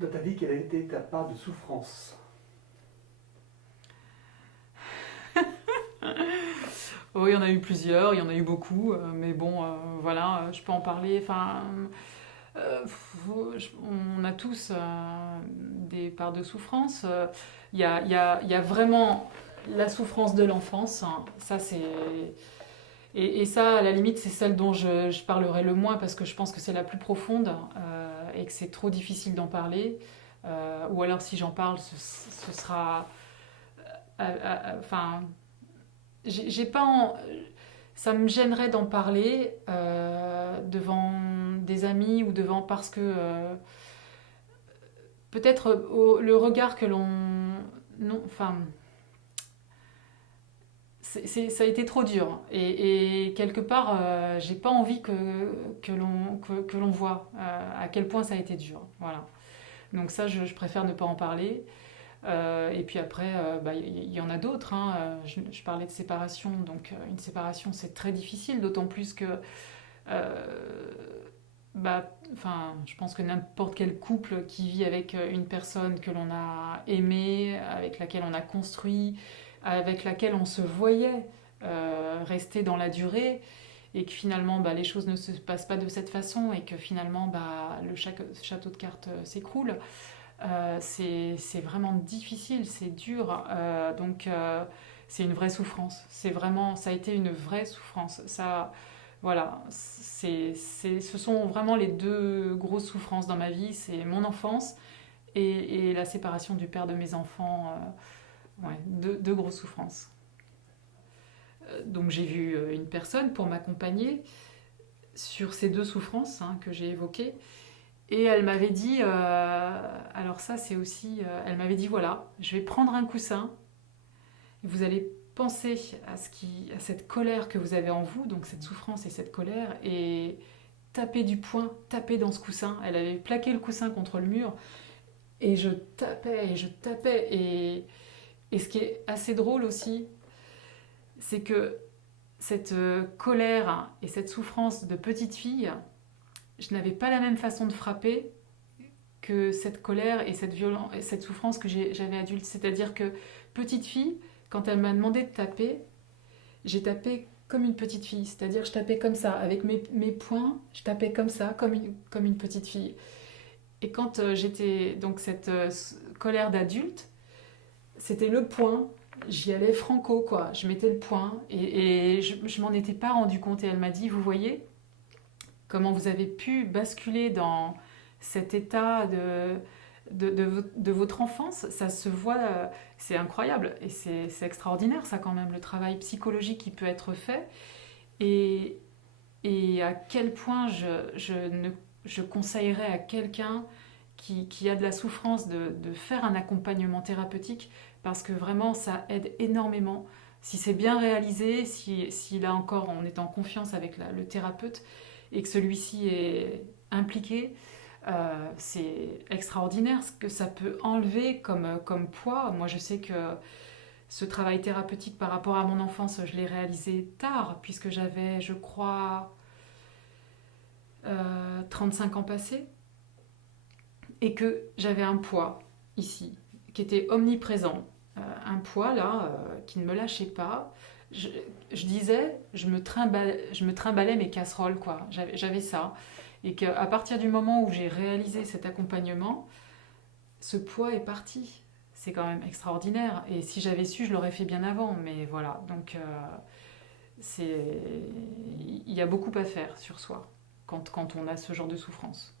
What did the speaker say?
Dans ta vie, quelle a été ta part de souffrance? Oh, il y en a eu plusieurs, il y en a eu beaucoup, mais bon, voilà, je peux en parler. Enfin, on a tous des parts de souffrance. Il y a vraiment la souffrance de l'enfance, hein. Ça, c'est... Et ça, à la limite, c'est celle dont je parlerai le moins parce que je pense que c'est la plus profonde et que c'est trop difficile d'en parler. Ou alors, si j'en parle, ce sera... Enfin, j'ai pas ça me gênerait d'en parler devant des amis ou devant parce que peut-être le regard que l'on non enfin ça a été trop dur et quelque part j'ai pas envie que l'on voit à quel point ça a été dur, voilà. Donc ça je préfère ne pas en parler. Et puis après, bah, y en a d'autres, hein. Je parlais de séparation, donc une séparation c'est très difficile, d'autant plus que bah, enfin, je pense que n'importe quel couple qui vit avec une personne que l'on a aimée, avec laquelle on a construit, avec laquelle on se voyait rester dans la durée, et que finalement bah, les choses ne se passent pas de cette façon, et que finalement bah, le château de cartes s'écroule, c'est vraiment difficile, c'est dur. Donc c'est une vraie souffrance. C'est vraiment, ça a été une vraie souffrance. Ça, voilà, ce sont vraiment les deux grosses souffrances dans ma vie. C'est mon enfance et la séparation du père de mes enfants. Ouais, deux grosses souffrances. Donc j'ai vu une personne pour m'accompagner sur ces deux souffrances hein, que j'ai évoquées. Et elle m'avait dit, alors ça c'est aussi, elle m'avait dit voilà, je vais prendre un coussin et vous allez penser à cette colère que vous avez en vous, donc cette souffrance et cette colère, et taper du poing, taper dans ce coussin. Elle avait plaqué le coussin contre le mur et je tapais et je tapais. Et ce qui est assez drôle aussi, c'est que cette colère et cette souffrance de petite fille, je n'avais pas la même façon de frapper que cette colère et cette violence et cette souffrance que j'avais adulte. C'est-à-dire que petite fille, quand elle m'a demandé de taper, j'ai tapé comme une petite fille. C'est-à-dire je tapais comme ça, avec mes poings, je tapais comme ça, comme une petite fille. Et quand j'étais donc cette colère d'adulte, c'était le poing. J'y allais franco, quoi. Je mettais le poing et je m'en étais pas rendu compte. Et elle m'a dit, vous voyez comment vous avez pu basculer dans cet état de votre enfance, ça se voit, c'est incroyable et c'est extraordinaire ça quand même, le travail psychologique qui peut être fait et, et à quel point je conseillerais à quelqu'un qui a de la souffrance de faire un accompagnement thérapeutique parce que vraiment ça aide énormément. Si c'est bien réalisé, si là encore on est en confiance avec le thérapeute et que celui-ci est impliqué, c'est extraordinaire ce que ça peut enlever comme poids. Moi, je sais que ce travail thérapeutique par rapport à mon enfance, je l'ai réalisé tard, puisque j'avais, je crois, 35 ans passés, et que j'avais un poids ici, qui était omniprésent. Un poids là, qui ne me lâchait pas. Je, je disais, je me trimballais mes casseroles, quoi. J'avais ça. Et qu'à partir du moment où j'ai réalisé cet accompagnement, ce poids est parti. C'est quand même extraordinaire. Et si j'avais su, je l'aurais fait bien avant. Mais voilà, donc c'est... il y a beaucoup à faire sur soi quand on a ce genre de souffrance.